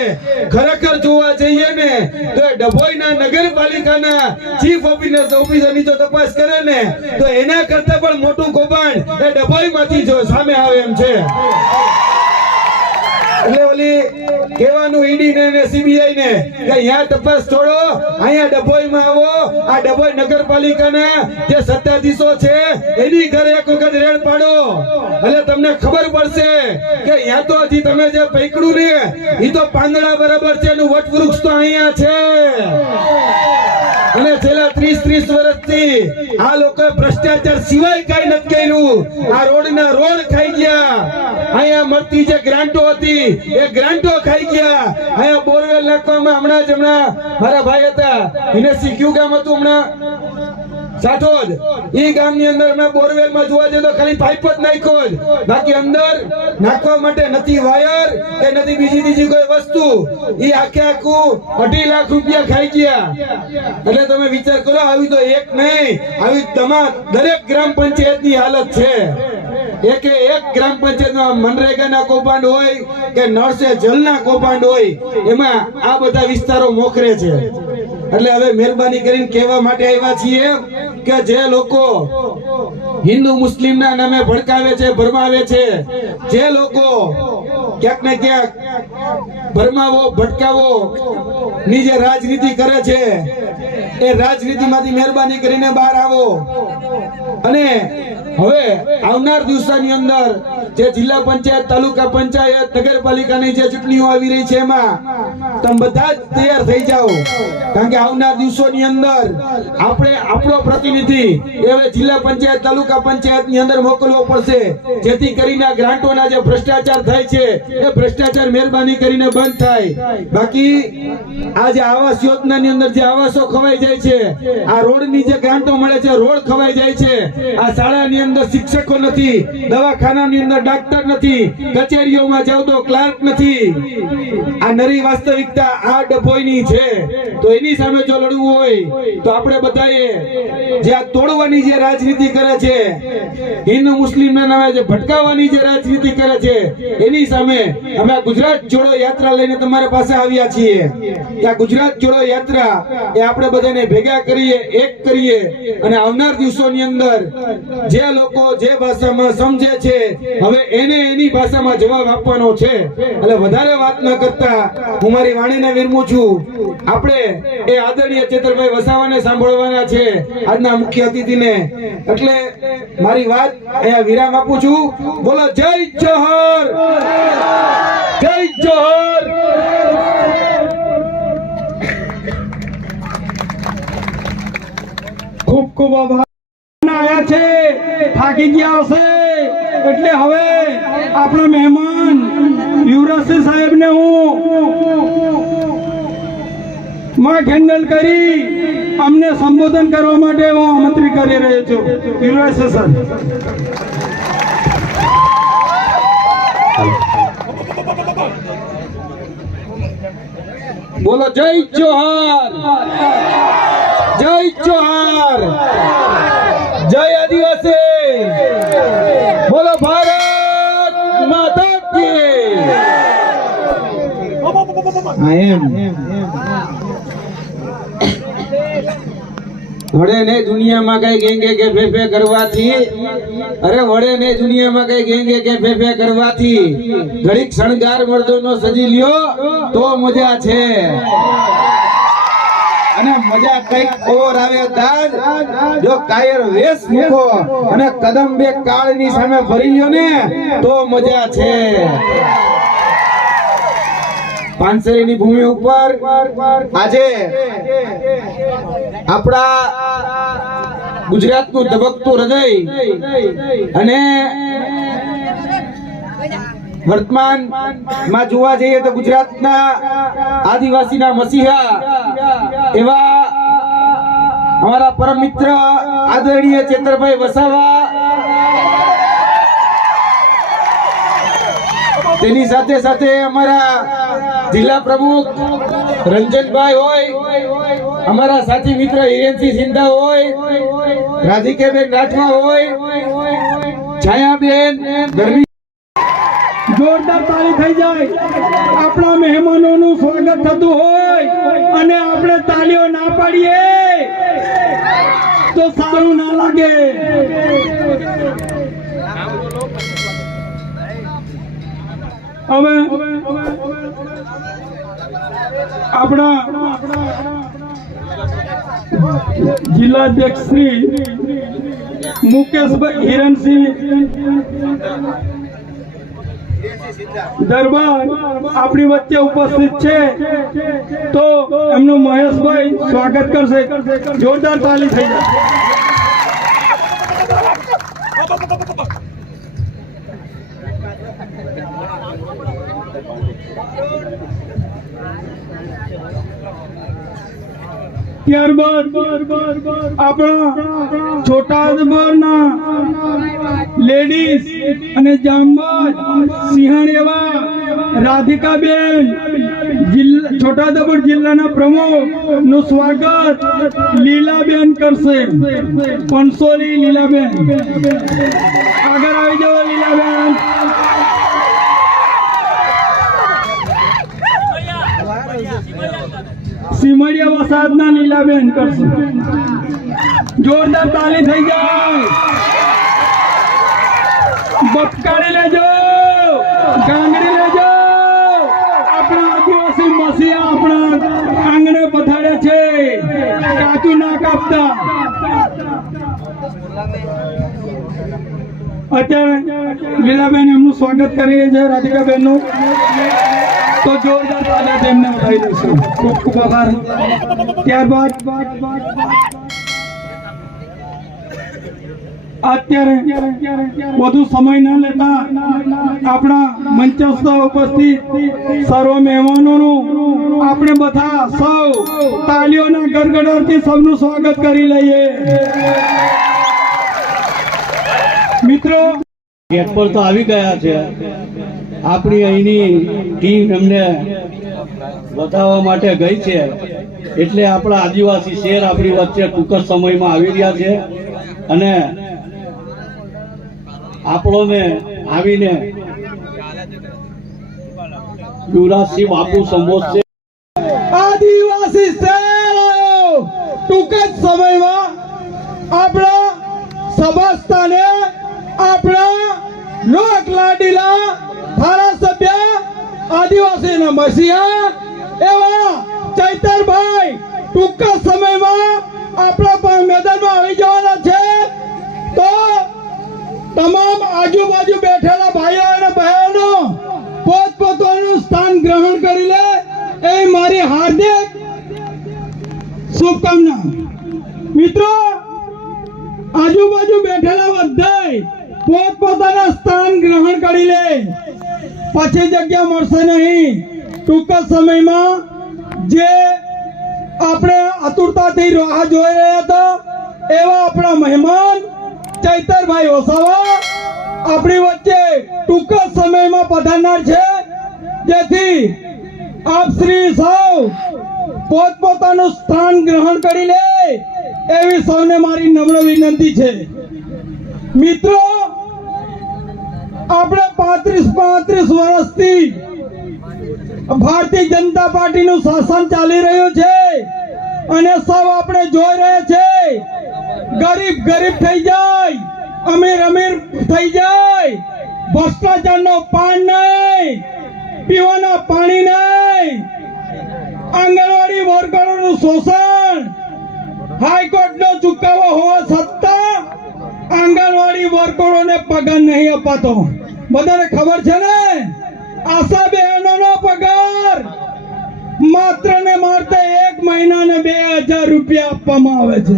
ખરેખર જોવા જઈએ ને તો એ ડભોઈના નગરપાલિકાના ચીફ ઓફિસરની જો તપાસ કરે ને તો એના કરતા પણ મોટું કૌભાંડ એ ડભોઈમાંથી જો સામે આવે એમ છે. એટલે ઓલી કહેવાનું ઈડી ને સીબીઆઈ ને કે અહીંયા તપાસ છોડો, અહીંયા ડભોઈમાં આવો, આ ડભોઈ નગરપાલિકાના જે સત્તાધીશો છે એની ઘરે એક વખત રેડ પાડો, એટલે તમને ખબર પડશે કે અહીંયા તો હજી તમે જે પૈકડું ને એ તો પાંદડા બરાબર છે, એનું વટવૃક્ષ તો અહીંયા છે. અને છેલ્લા 30 વર્ષથી આ લોકો ભ્રષ્ટાચાર સિવાય કઈ નથી કર્યું. આ રોડના રોડ ખાઈ ગયા, અહીંયા મળતી જે ગ્રાન્ટો હતી એ ગ્રાન્ટો ખાઈ ગયા, અહીંયા બોરવેલ નાખવામાં હમણાં મારા ભાઈ હતા વિનેશજી, કયું ગામ હતું હમણાં? સાઠોદ. ઈ ગામની અંદર હમણાં બોરવેલમાં જોવા જઈએ તો ખાલી પાઇપ જ નાખ્યો જ, બાકી અંદર નાખવા માટે નથી વાયર કે નથી બીજી કોઈ વસ્તુ. ઈ આખું 2.5 લાખ રૂપિયા ખાઈ ગયા. એટલે તમે વિચાર કરો, આવી તો એક નહીં, આવી તમામ દરેક ગ્રામ પંચાયતની હાલત છે. એક ગ્રામ પંચાયતમાં મનરેગાના કૌભાંડ હોય કે નળ સે જલના કૌભાંડ હોય, એમાં આ બધા વિસ્તારો મોખરે છે. એટલે હવે મહેરબાની કરીને કહેવા માટે આવ્યા છીએ કે જે લોકો હિન્દુ મુસ્લિમના નામે ભડકાવે છે, ભરમાવે છે, જે લોકો ક્યાંક ને ક્યાંક ભરમાવો ભટકાવો ની જે રાજનીતિ કરે છે, એ રાજનીતિમાંથી મહેરબાની કરીને બહાર આવો. અને હવે આવનાર દિવસોની અંદર જે જિલ્લા પંચાયત, તાલુકા પંચાયત, નગરપાલિકાની જે ચૂંટણીઓ આવી રહી છે એમાં તમે બધા જ તૈયાર થઈ જાઓ, કારણ કે આવનાર દિવસોની અંદર આપણે આપણો પ્રતિનિધિ હવે જિલ્લા પંચાયત, તાલુકા પંચાયતની અંદર મોકલવો પડશે, જેથી કરીને ગ્રાન્ટોના જે ભ્રષ્ટાચાર થાય છે એ ભ્રષ્ટાચાર મહેરબાની કરીને બંધ થાય. બાકી આ જે આવાસ યોજનાની અંદર જે આવાસો ખવાઈ જાય છે, આ રોડની જે ગ્રાન્ટો મળે છે રોડ ખવાઈ જાય છે, આ શાળાની અંદર શિક્ષકો નથી, દવાખાનાની અંદર ડાક્ટર નથી, કચેરીઓમાં જાવ તો ક્લાર્ક નથી. આ નરી વાસ્તવિકતા આ ડભોઈની છે. તો એની સામે જો લડવું હોય તો આપણે બધાએ જે આ તોડવાની જે રાજનીતિ કરે છે, હિન્દુ મુસ્લિમના નામે જે ભટકાવવાની જે રાજનીતિ કરે છે, એની સામે અમે ગુજરાત જોડો યાત્રા લઈને તમારા પાસે આવ્યા છીએ. આ ગુજરાત જોડો યાત્રા એ આપણે બધાને ભેગા કરીએ, એક કરીએ અને આવનાર દિવસોની અંદર જે લોકો જે ભાષામાં સમજે છે હવે એને એની ભાષામાં જવાબ આપવાનો છે. એટલે વધારે વાત ન કરતા હું મારી વાણીને વિરમું છું. આપણે એ આદરણીય ચેતરભાઈ વસાવાને સાંભળવાના છે, આજના મુખ્ય અતિથિને. એટલે મારી વાત અહીંયા વિરામ આપું છું. બોલો જય જોહર, જય જોહર. ખૂબ ખૂબ આભાર. આયા છે, થાકી ગયા હશે, એટલે હવે આપણા મહેમાન યુવરાજસિંહ સાહેબને હું માં હેન્ડલ કરી અમને સંબોધન કરવા માટે હું આમંત્રિત કરી રહ્યો છું. યુવરાજસિંહ સર. બોલો જય જોહર, જય જોહર, જય આદિવાસી, બોલો ભારત માતા કી. વડે ને દુનિયામાં કઈ ગેંગે કે ફેફે કરવાથી, અરે વડે ને દુનિયામાં કઈ ગેંગે કે ફેફે કરવાથી ઘડીક શણગાર મર્દોનો સજી લ્યો તો મજા છે. અને મજા કઈક ઓર આવે તાજ જો કાયર વેશ મૂકો અને કદમ બે કાળની સામે ભરી લ્યો ને તો મજા છે. પાંચસરીની ભૂમિ ઉપર આજે આપણા ગુજરાતનું ધબકતું હૃદય અને વર્તમાનમાં જોવા જઈએ તો ગુજરાતના આદિવાસીના મસીહા એવા અમારા પરમ મિત્ર આદરણીય ચેતરભાઈ વસાવા, તેની સાથે સાથે અમારા જિલ્લા પ્રમુખ રંજનભાઈ હોય, અમારા સાથી મિત્ર હિરેનસિંહ સિંધા હોય, રાધિકાબેન રાઠવા હોય, છાયાબેન ગરમી. જોરદાર તાળી થઈ જાય. આપણા મહેમાનોનું સ્વાગત થતું હોય અને આપણે તાળીઓ ના પાડીએ તો સારું ના લાગે. હવે આપણા જિલ્લા અધ્યક્ષ શ્રી મુકેશભાઈ હિરણસિંહ દરબાર આપણી વચ્ચે ઉપસ્થિત છે, તો એમનું મહેશભાઈ સ્વાગત કરશે. જોરદાર તાળી થઈ જાય. ત્યારબાદ આપણા છોટાઉદેપુરના લેડીઝ અને જામબાદ સિંહણ એવા રાધિકાબેન છોટાઉદેપુર જિલ્લાના પ્રમુખ નું સ્વાગત લીલાબેન કરશે. પંસોલી લીલાબેન આગળ આવી જાઓ. લીલાબેન સિમડિયા વસાદના લીલાબેન કરશે. જોરદાર તાળી થઈ જાય. બપકારી લેજો, ગાંગડી લેજો. આપણા આદિવાસી મસીહા આપણા આંગણે પથાડે છે, કાચું ના કાપતા. અત્યારે લીલાબેન એમનું સ્વાગત કરી રહી છે, રાધિકાબેનનું. તો જોરદાર તાળીઓથી એમને વધાવી દઈશું. ખૂબ ખૂબ આભાર. ત્યારબાદ અત્યારે વધુ સમય ન લેતા આપણા મંચસ્થ ઉપસ્થિત સર્વ મહેમાનોનું આપણે બધા સૌ તાળીઓના ગડગડાટથી સૌનું સ્વાગત કરી લઈએ. મિત્રો ગેટ પર તો આવી ગયા છે. આપણી અહીંની ટીમ એમને બતાવવા માટે ગઈ છે, એટલે આપણા આદિવાસી શેર આપણી વચ્ચે ટૂંક જ સમયમાં આવી રહ્યા છે અને આપણોને આવીને યુવરાજસિંહ બાપુ સંબોધશે. આદિવાસી શેરો ટૂંક જ સમયમાં આપણા સભા સ્થાને આપણા લોક લાડીલા ધારાસભ્ય આદિવાસીના મસીહા એવા ચૈતરભાઈ ટૂંક જ સમયમાં આપણા મેદાનમાં આવી જવાના છે. તો તમામ આજુબાજુ બેઠેલા ભાઈઓ અને બહેનો પોતપોતાનું સ્થાન ગ્રહણ કરી લે એ મારી હાર્દિક શુભકામના. મિત્રો આજુબાજુ બેઠેલા બધાય પોતપોતાના સ્થાન ગ્રહણ કરી લે, પછી જગ્યા મળશે નહીં. ટૂંક જ સમયમાં જે આપણે આતુરતાથી રાહ જોઈ રહ્યા હતા એવા આપણા મહેમાન ચૈતરભાઈ વસાવા આપણી વચ્ચે ટૂંક જ સમયમાં પધારનાર છે, જેથી આપ શ્રી સૌ પોતપોતાનું સ્થાન ગ્રહણ કરી લે એવી સૌને મારી નમ્ર વિનંતી છે. મિત્રો આપણે 35 વર્ષથી ભારતીય જનતા પાર્ટીનું શાસન ચાલી રહ્યું છે અને સૌ આપણે જોઈ રહ્યા છે. ગરીબ ગરીબ થઈ જાય, અમીર અમીર થઈ જાય, ભ્રષ્ટાચારનો પાન નહીં, પીવાના પાણી નહીં, આંગણવાડી વર્કરોનું શોષણ, હાઈકોર્ટનો ચુકાદો હોવા છતાં આંગણવાડી વર્કરોને પગાર નહીં અપાતો. બધાને ખબર છે ને? આશા બહેનોનો પગાર માત્ર ને માત્ર 1 મહિનાને 2000 રૂપિયા આપવામાં આવે છે.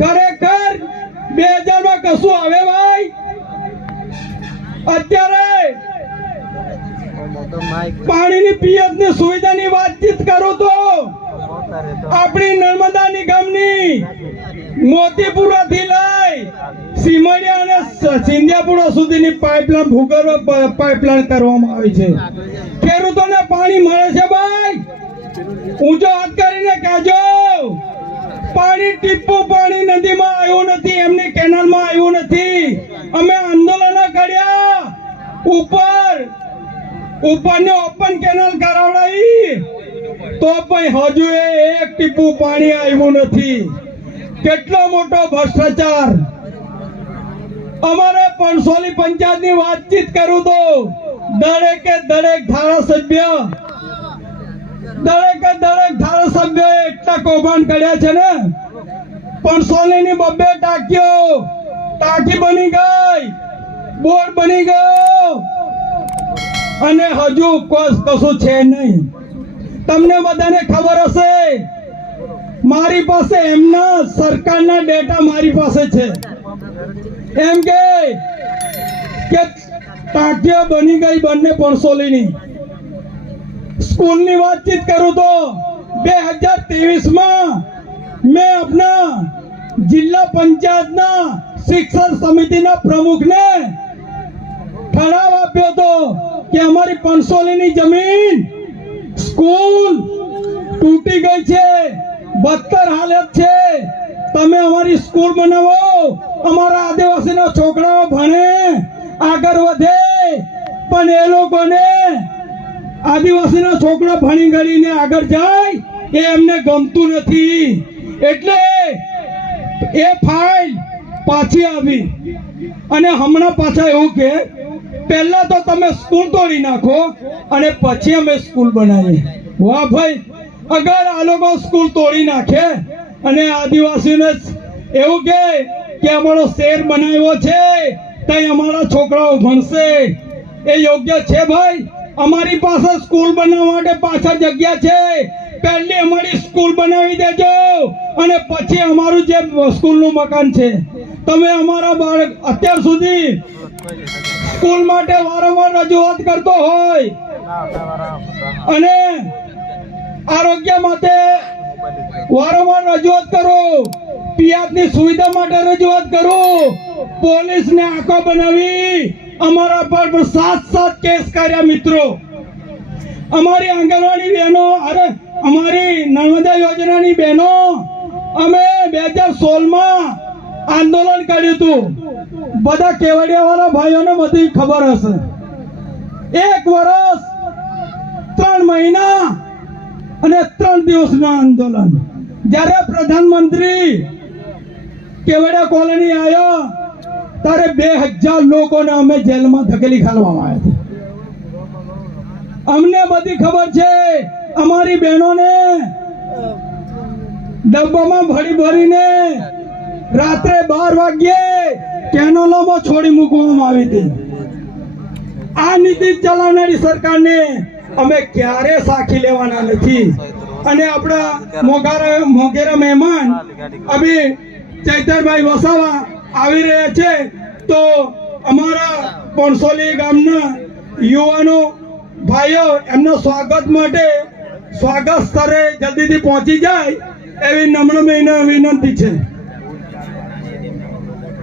ખરેખર 2000 માં કશું આવે ભાઈ? અત્યારે પાણીની પિયતની સુવિધાની વાતચીત કરું તો આપણી નર્મદા નિગમની મોતીપુરાથી લઈ સિમડિયા અને સિંધિયાપુરા સુધીની પાઇપલાઇન ભૂગર્ભ પાઇપલાઇન કરવામાં આવી છે. ખેડૂતોને પાણી મળે છે ભાઈ? ઊંચો હાથ કરીને કહેજો. પાણી ટીપું પાણી નદીમાં આવ્યું નથી, એમની કેનાલમાં આવ્યું નથી. અમે આંદોલન કર્યા, ઉપરને ઓપન કેનાલ કરાવડાવી, તો પણ હજુ એક ટીપું પાણી આવ્યું નથી. કેટલો મોટો ભ્રષ્ટાચાર! અમારે પણસોલી પંચાયતની વાતચીત કરું તો દરેકે દરેક ધારાસભ્ય એટલા કૌભાંડ કર્યા છે ને. પણસોલીની 2 ટાંકી બની ગઈ, બોર્ડ બની ગયો અને હજુ કશું છે નહીં. તમને બધાને ખબર હશે, મારી પાસે એમના સરકારના ડેટા મારી પાસે છે. એમ કે ટાંકીઓ બની ગઈ બંને પણસોલીની. સ્કૂલની વાતચીત કરું તો 2023માં મેં આપના જિલ્લા પંચાયતના શિક્ષણ સમિતિના પ્રમુખને ઠરાવ આપ્યો હતો કે અમારી પણસોલીની જમીન સ્કૂલ તૂટી ગઈ છે, બદતર હાલત છે, તમે અમારી સ્કૂલ બનાવો, અમારા આદિવાસીના છોકરાઓ ભણે, આગળ વધે. પણ એ લોકોને આદિવાસીના છોકરા ભણી ગણીને આગળ જાય એ એમને ગમતું નથી. એટલે એ ફાઇલ પાછી આવી અને હમણાં પાછા એવું કે પહેલા તો તમે સ્કૂલ તોડી નાખો અને પછી અમે સ્કૂલ બનાવીએ. વાહ ભાઈ! અગર આ લોકો સ્કૂલ તોડી નાખે અને આદિવાસીઓને એવું કે અમારો શેર બનાવ્યો છે, ત્યાં અમારા છોકરાઓ ભણશે એ યોગ્ય છે ભાઈ? અમારી પાસે સ્કૂલ બનાવવા માટે પાછળ જગ્યા છે, પહેલી અમારી સ્કૂલ બનાવી દેજો અને પછી અમારું જે સ્કૂલનું મકાન છે. તમે અમારા બાળક અત્યાર સુધી સ્કૂલ માટે વારંવાર રજૂઆત કરતો હોય અને આરોગ્ય માટે વારંવાર રજૂઆત કરો, પિયાજની સુવિધા માટે રજૂઆત કરો, પોલીસને આંખો બનાવી અમારા પર 7 કેસ કર્યા મિત્રો. અમારી આંગણવાડી બહેનો, અરે અમારી નર્મદા યોજનાની બહેનો, અમે 2016માં આંદોલન કર્યું હતું. બધા કેવડિયા વાળા ભાઈઓને બધી ખબર હશે. 1 વર્ષ 3 મહિના અને 3 દિવસનું આંદોલન. જ્યારે પ્રધાનમંત્રી કેવડિયા કોલોની આવ્યો ત્યારે 2000 લોકોને અમે જેલમાં ધકેલી ખાલવામાં આવ્યા હતા. અમને બધી ખબર છે. અમારી બહેનોને ડબ્બામાં ભરીને રાત્રે 12 વાગ્યે કેનલોમાં છોડી મૂકવામાં આવી હતી. આ નીતિ ચલાવનારી સરકારને અમે ક્યારે સાખી લેવાના નથી. અને આપણા મોગેરા મહેમાન અભી ચૈતરભાઈ વસાવા આવી રહ્યા છે, તો અમારા પણસોલી ગામના યુવાનો ભાઈઓ એમના સ્વાગત માટે સ્વાગત સ્થળે જલ્દીથી પહોંચી જાય એવી નમ્ર વિનંતી છે.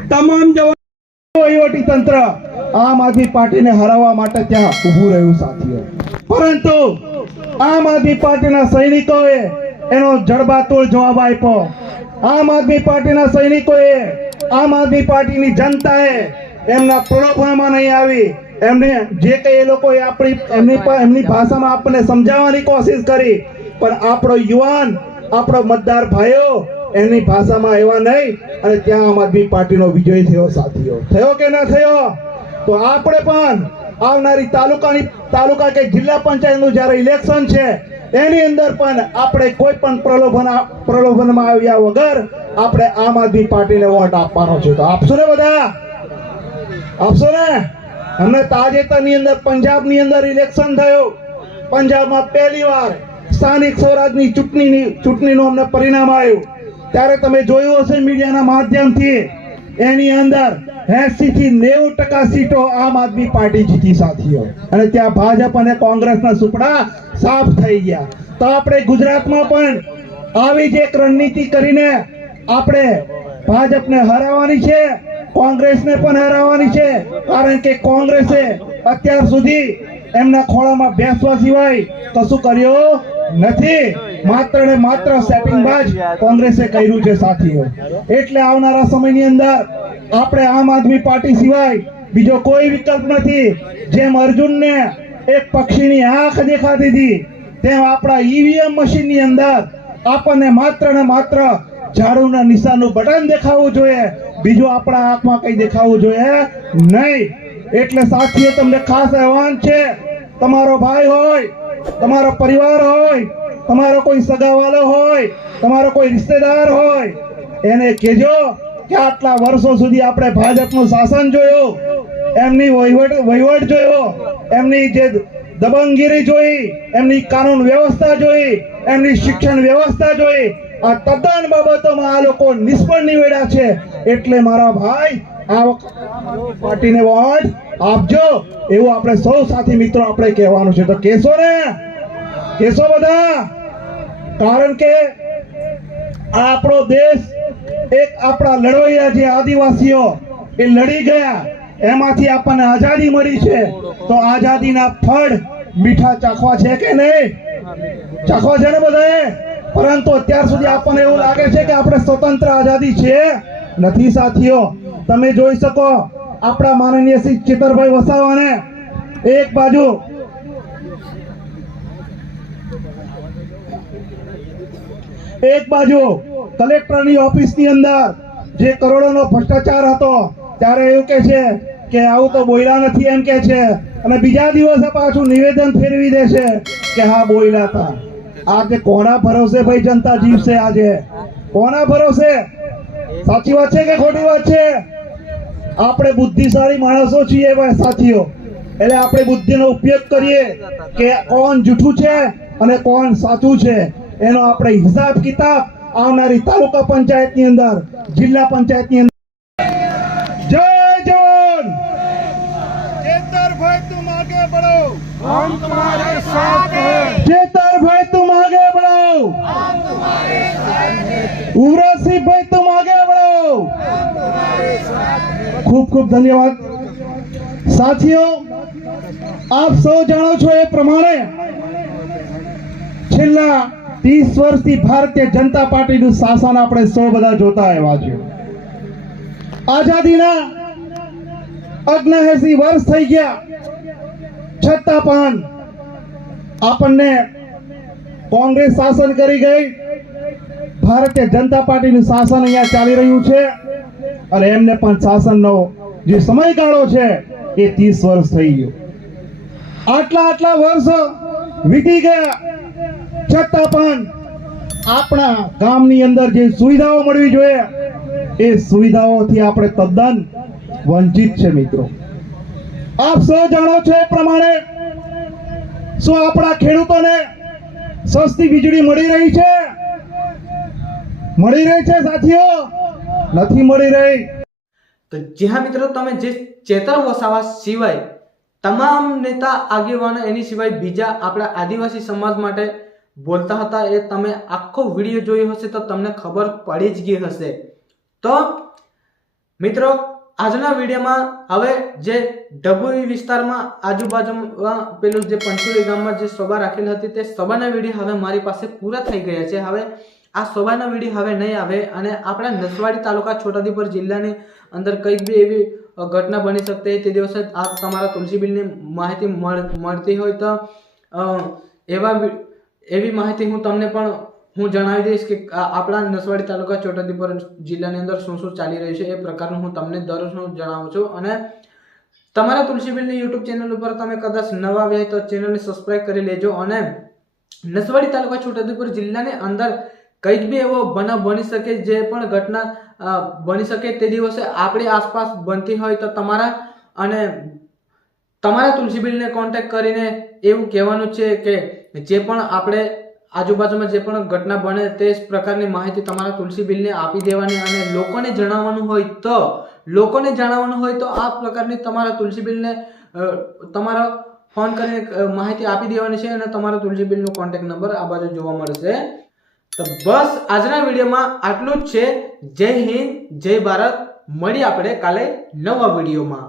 તમામ વહીવટી તંત્ર આમ આદમી પાર્ટીને હરાવવા માટે ત્યાં ઊભું રહ્યું સાથીઓ, પરંતુ આમ આદમી પાર્ટીના સૈનિકોએ એનો જડબાતોડ જવાબ આપ્યો. આમ આદમી પાર્ટીના સૈનિકોએ, આમ આદમી પાર્ટીની જનતાએ એમના પ્રલોભનમાં નહીં આવી. એમને જે કંઈ એ લોકોએ એમની ભાષામાં આપણને સમજાવવાની કોશિશ કરી, પણ આપણો યુવાન, આપણો મતદાર ભાઈઓ એમની ભાષામાં એવા નહીં અને ત્યાં આમ આદમી પાર્ટીનો વિજય થયો સાથીઓ. થયો કે ના થયો? તો આપણે પણ આવનારી તાલુકા કે જિલ્લા પંચાયતનું જ્યારે ઇલેક્શન છે એની અંદર પણ આપણે કોઈ પણ પ્રલોભનમાં આવ્યા વગર આપણે આમ આદમી પાર્ટીને વોટ આપવાનો છે. તો આપશો ને બધા? આપશો ને? અમને તાજેતરની અંદર પંજાબની અંદર ઇલેક્શન થયું. પંજાબમાં પહેલી વાર સ્થાનિક સ્વરાજની ચૂંટણીનું અમને પરિણામ આવ્યું. ત્યારે તમે જોયું હશે મીડિયાના માધ્યમથી, એની અંદર 80 થી 90% સીટો આમ આદમી પાર્ટી જીતી સાથીઓ, અને ત્યાં ભાજપ અને કોંગ્રેસના સુપડા સાફ થઈ ગયા. તો આપણે ગુજરાતમાં પણ આવી જ એક રણનીતિ કરીને આપણે ભાજપને હરાવવાની છે, કોંગ્રેસને પણ હરાવવાની છે. કારણ કે કોંગ્રેસે અત્યાર સુધી એમના ખોળામાં બેસવા સિવાય કશું કર્યું નથી. માત્ર ને માત્ર સેટિંગબાજ કોંગ્રેસે કર્યું છે સાથીઓ. એટલે આવનારા સમયની અંદર આપણે આમ આદમી પાર્ટી સિવાય બીજો કોઈ વિકલ્પ નથી. જેમ અર્જુનને એક પક્ષીની આંખ દેખાતી હતી, તેમ આપણા ઈવીએમ મશીનની અંદર આપણને માત્ર ને માત્ર ઝાડુના નિશાનનું બટન દેખાવું જોઈએ, બીજું આપણા આંખમાં કઈ દેખાવું જોઈએ નહીં. એટલે સાથીઓ તમને ખાસ આહવાન છે, તમારો ભાઈ હોય, તમારો પરિવાર હોય, તમારો કોઈ સગાવાલો હોય, તમારો કોઈ રિશ્તેદાર હોય, એને કહેજો કે આટલા વર્ષો સુધી આપણે ભાજપનું શાસન જોયું, એમની વહીવટ જોયો, એમની જે દબંગગીરી જોઈ, એમની કાનૂન વ્યવસ્થા જોઈ, એમની શિક્ષણ વ્યવસ્થા જોઈ, આ તદ્દન બાબતોમાં આ લોકો નિષ્ફળ નીવડ્યા છે. એટલે મારા ભાઈ આ વખતે પાર્ટીને વોટ આપજો, એવું આપણે સૌ સાથી મિત્રો આપણે કહેવાનું છે. તો કહેશો ને? કહેશો બધા? કારણ કે આપણો દેશ એક આપણા લડવૈયા જે આદિવાસીઓ એ લડી ગયા, એમાંથી આપણને આઝાદી મળી છે. તો આઝાદીના ફળ મીઠા ચાખવા છે કે નહીં? ચાખવા છે ને બધાએ? પરંતુ અત્યાર સુધી આપણને એવું લાગે છે કે આપણે સ્વતંત્ર આઝાદી છે, નથી સાથીઓ. તમે જોઈ શકો આપણા માનનીય શ્રી ચેતરભાઈ વસાવાને એક બાજુ કલેક્ટરની ઓફિસની અંદર જે કરોડોનો ભ્રષ્ટાચાર હતો ત્યારે એવું કે છે કે આવું તો બોલ્યા નથી એમ કે છે, અને બીજા દિવસે પાછું નિવેદન ફેરવી દે છે કે હા બોલ્યા હતા. આજે કોના ભરોસે ભાઈ જનતા જીવશે? આજે કોના ભરોસે? સાચી વાત છે કે ખોટી વાત છે? આપણે બુદ્ધિશાળી માણસો છીએ ભાઈ સાથીઓ, એટલે આપણે બુદ્ધિનો ઉપયોગ કરીએ કે કોણ જૂઠું છે અને કોણ સાચું છે એનો આપણે હિસાબ કિતાબ આવનારી તાલુકા પંચાયતની અંદર, જિલ્લા પંચાયતની અંદર. જય જવાન. ચેતરભાઈ તુમ આગે બઢો, हम तुम्हारे साथ हैं, ચેતરભાઈ તુમ આગે બઢો, ઉવરાજસિંહભાઈ તુમ આગે બઢો. ખૂબ ખૂબ ધન્યવાદ સાથીઓ. આપ સૌ જાણો છો એ પ્રમાણે છેલ્લા 30 વર્ષથી ભારતીય જનતા પાર્ટીનું શાસન આપણે સૌ બધા જોતા આવ્યા છે. આઝાદીના 79 વર્ષ થઈ ગયા, છતાં પણ આપણને કોંગ્રેસ શાસન કરી ગઈ, ભારતીય જનતા પાર્ટીનું શાસન અહીંયા ચાલી રહ્યું છે અને એમને પણ શાસનનો જે સમયગાળો છે એ 30 વર્ષ થઈ ગયો. આટલા વર્ષ વીતી ગયા, છતાં પણ આપણા ગામની અંદર જે સુવિધાઓ મળવી જોઈએ એ સુવિધાઓથી આપણે તદ્દન વંચિત છે મિત્રો. આપ સૌ જાણો છો એ પ્રમાણે શું આપણા ખેડૂતોને સસ્તી વીજળી મળી રહી છે? મળી રહી છે સાથીઓ? નથી મળી રહી. તો જી હા મિત્રો, તમે જે ચેતર વસાવા સિવાય તમામ નેતા આગેવાનો એની સિવાય બીજા આપણા આદિવાસી સમાજ માટે બોલતા હતા એ તમે આખો વિડીયો જોયો હશે તો તમને ખબર પડી જ ગઈ હશે. તો મિત્રો આજના વિડીયોમાં હવે જે ડભોઈ વિસ્તારમાં આજુબાજુમાં પેલું જે પંચોલી ગામમાં જે સભા રાખેલી હતી તે સભાના વિડીયો હવે મારી પાસે પૂરા થઈ ગયા છે. હવે આ સભાના વિડીયો હવે નહીં આવે અને આપણા નસવાડી તાલુકા છોટાઉદેપુર જિલ્લાની અંદર કંઈક બી એવી ઘટના બની શકતી તે દિવસે આ તમારા તુલસીબીલની માહિતી મળતી હોય તો એવી માહિતી હું તમને પણ જણાવી દઈશ કે આપણા નસવાડી તાલુકા છોટાઉદેપુર જિલ્લાની અંદર શું શું ચાલી રહ્યું છે એ પ્રકારનું હું તમને દરરોજ જણાવું છું. અને તમારા તુલસીબીલની યુટ્યુબ ચેનલ ઉપર તમે કદાચ નવા આવ્યા તો ચેનલને સબસ્ક્રાઇબ કરી લેજો. અને નસવાડી તાલુકા છોટાઉદેપુર જિલ્લાની અંદર કંઈક બી એવો બનાવ બની શકે, જે પણ ઘટના બની શકે તે દિવસે આપણી આસપાસ બનતી હોય તો તમારા તુલસીબીલને કોન્ટેક્ટ કરીને એવું કહેવાનું છે કે જે પણ આપણે આજુબાજુમાં જે પણ ઘટના બને તે પ્રકારની માહિતી તમારા તુલસીબીલને આપી દેવાની અને લોકોને જણાવવાનું હોય તો આ પ્રકારની તમારા તુલસીબીલને તમારો ફોન કરીને માહિતી આપી દેવાની છે અને તમારા તુલસીબીલનો કોન્ટેક્ટ નંબર આ બાજુ જોવા મળશે. તો બસ આજના વિડીયોમાં આટલું જ છે. જય હિન્દ, જય ભારત. મળીએ આપણે કાલે નવા વિડીયોમાં.